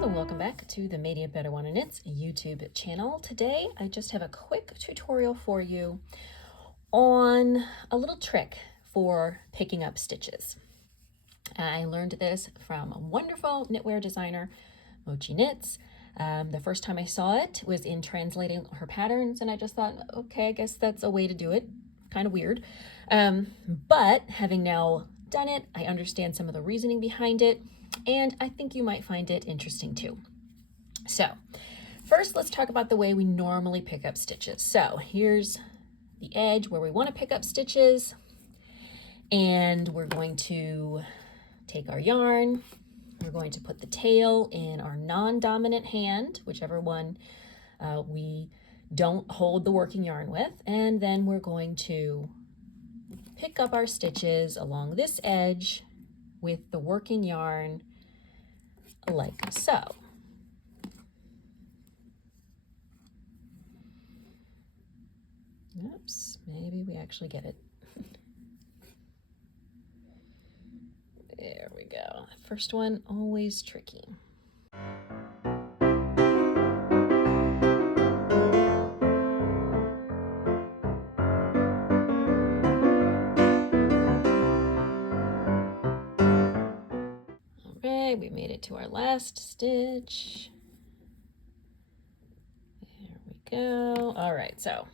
Hello and welcome back to the Made It Better Wanna Knits YouTube channel. Today I just have a quick tutorial for you on a little trick for picking up stitches. I learned this from a wonderful knitwear designer, Mochi Knits. The first time I saw it was in translating her patterns, and I just thought, okay, I guess that's a way to do it. Kind of weird. But having now done it, I understand some of the reasoning behind it, and I think you might find it interesting too. So first, let's talk about the way we normally pick up stitches. So here's the edge where we want to pick up stitches, and we're going to take our yarn. We're going to put the tail in our non-dominant hand, whichever one we don't hold the working yarn with, and then we're going to pick up our stitches along this edge with the working yarn like so. Oops, maybe we actually get it. There we go. First one, always tricky. We made it to our last stitch. There we go. All right, so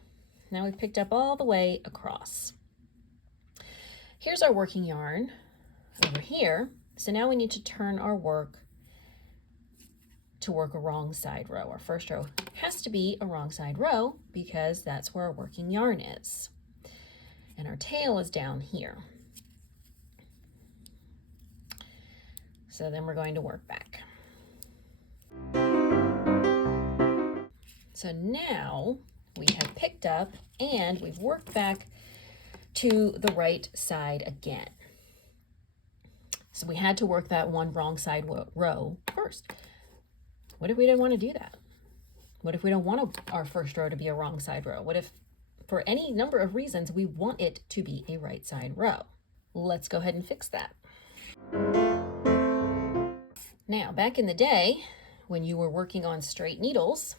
now we've picked up all the way across. Here's our working yarn over here. So now we need to turn our work to work a wrong side row. Our first row has to be a wrong side row because that's where our working yarn is. And our tail is down here. So then we're going to work back. So now we have picked up and we've worked back to the right side again. So we had to work that one wrong side row first. What if we didn't want to do that? What if we don't want our first row to be a wrong side row? What if, for any number of reasons, we want it to be a right side row? Let's go ahead and fix that. Now, back in the day, when you were working on straight needles,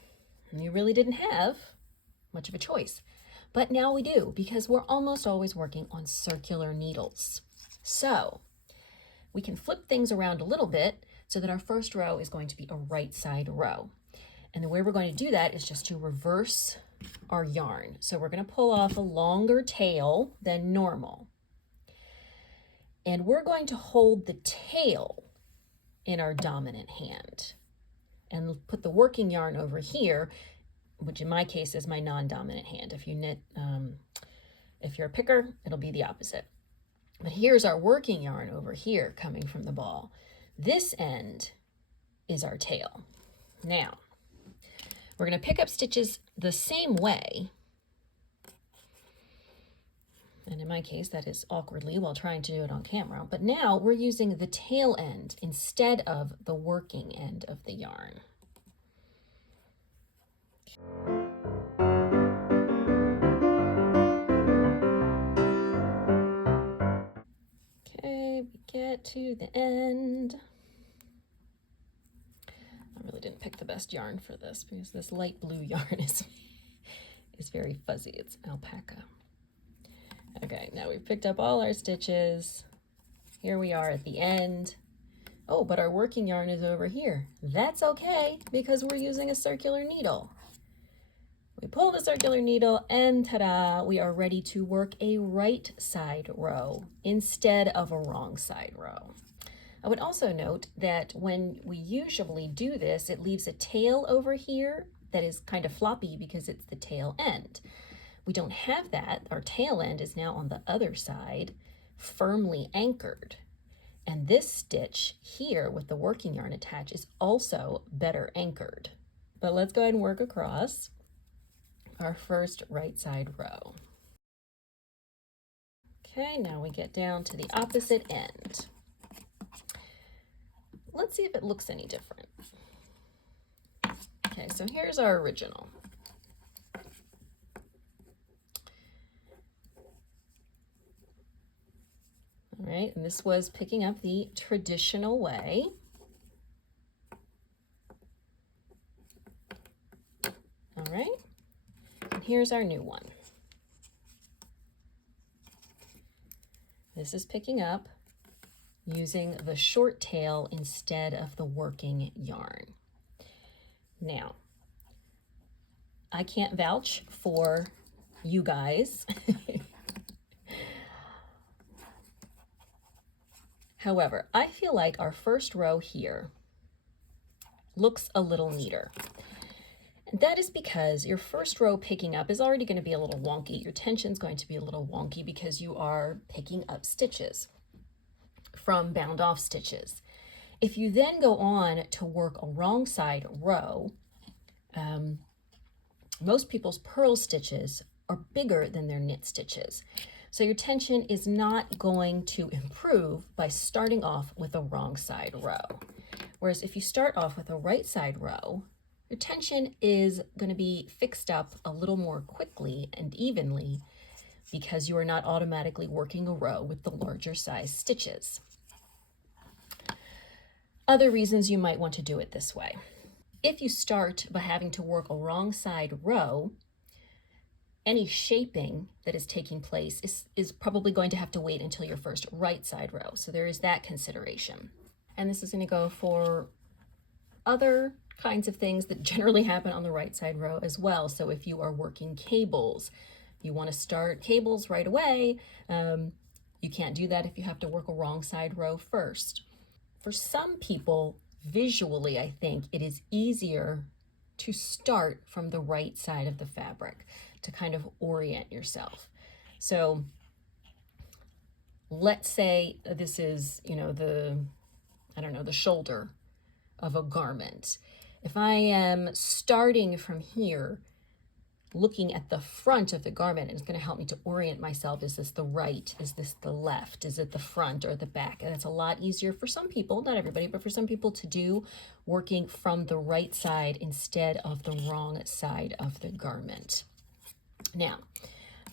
you really didn't have much of a choice. But now we do, because we're almost always working on circular needles. So we can flip things around a little bit so that our first row is going to be a right side row. And the way we're going to do that is just to reverse our yarn. So we're going to pull off a longer tail than normal. And we're going to hold the tail in our dominant hand and put the working yarn over here, which in my case is my non-dominant hand. If you knit, if you're a picker, it'll be the opposite. But here's our working yarn over here coming from the ball. This end is our tail. Now, we're going to pick up stitches the same way. And in my case, that is awkwardly while trying to do it on camera. But now we're using the tail end instead of the working end of the yarn. Okay, we get to the end. I really didn't pick the best yarn for this because this light blue yarn is very fuzzy. It's alpaca. Okay, now we've picked up all our stitches. Here we are at the end. Oh, but our working yarn is over here. That's okay, because we're using a circular needle. We pull the circular needle and ta-da, we are ready to work a right side row instead of a wrong side row. I would also note that when we usually do this, it leaves a tail over here that is kind of floppy because it's the tail end. We don't have that. Our tail end is now on the other side, firmly anchored. And this stitch here with the working yarn attached is also better anchored. But let's go ahead and work across our first right side row. Okay, now we get down to the opposite end. Let's see if it looks any different. Okay, so here's our original. All right, and this was picking up the traditional way. here's our new one. This is picking up using the short tail instead of the working yarn. Now, I can't vouch for you guys. However, I feel like our first row here looks a little neater. And that is because your first row picking up is already going to be a little wonky. Your tension's going to be a little wonky because you are picking up stitches from bound off stitches. If you then go on to work a wrong side row, most people's purl stitches are bigger than their knit stitches. So your tension is not going to improve by starting off with a wrong side row. Whereas if you start off with a right side row, your tension is going to be fixed up a little more quickly and evenly because you are not automatically working a row with the larger size stitches. Other reasons you might want to do it this way. If you start by having to work a wrong side row, any shaping that is taking place is probably going to have to wait until your first right side row. So there is that consideration. And this is going to go for other kinds of things that generally happen on the right side row as well. So if you are working cables, you want to start cables right away, you can't do that if you have to work a wrong side row first. For some people, visually, I think it is easier to start from the right side of the fabric to kind of orient yourself. So let's say this is, the shoulder of a garment. If I am starting from here, looking at the front of the garment, it's going to help me to orient myself. Is this the right? Is this the left? Is it the front or the back? And it's a lot easier for some people, not everybody, but for some people to do working from the right side instead of the wrong side of the garment. Now,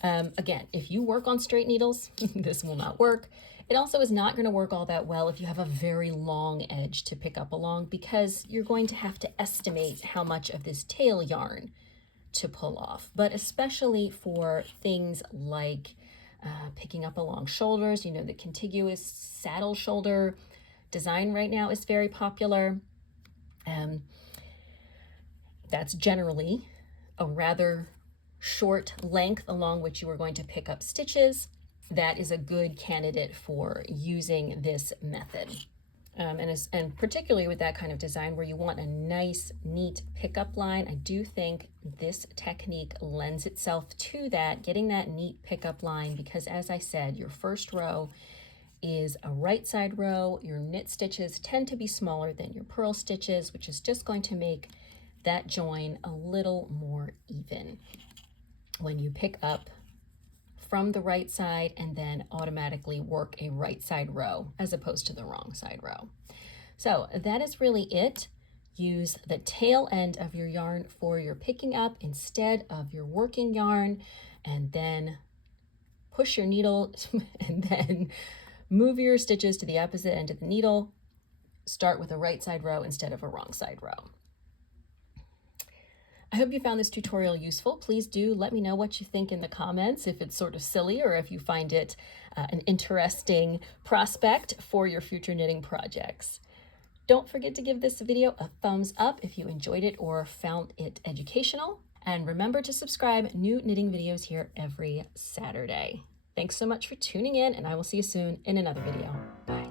again, if you work on straight needles, this will not work. It also is not going to work all that well if you have a very long edge to pick up along, because you're going to have to estimate how much of this tail yarn to pull off. But especially for things like picking up along shoulders, the contiguous saddle shoulder design right now is very popular. That's generally a rather short length along which you are going to pick up stitches. That is a good candidate for using this method. And particularly with that kind of design where you want a nice, neat pickup line, I do think this technique lends itself to that, getting that neat pickup line, because as I said, your first row is a right side row. Your knit stitches tend to be smaller than your purl stitches, which is just going to make that join a little more even when you pick up from the right side and then automatically work a right side row as opposed to the wrong side row. So that is really it. Use the tail end of your yarn for your picking up instead of your working yarn, and then push your needle and then move your stitches to the opposite end of the needle. Start with a right side row instead of a wrong side row. I hope you found this tutorial useful. Please do let me know what you think in the comments, if it's sort of silly or if you find it an interesting prospect for your future knitting projects. Don't forget to give this video a thumbs up if you enjoyed it or found it educational. And remember to subscribe. New knitting videos here every Saturday. Thanks so much for tuning in, and I will see you soon in another video. Bye.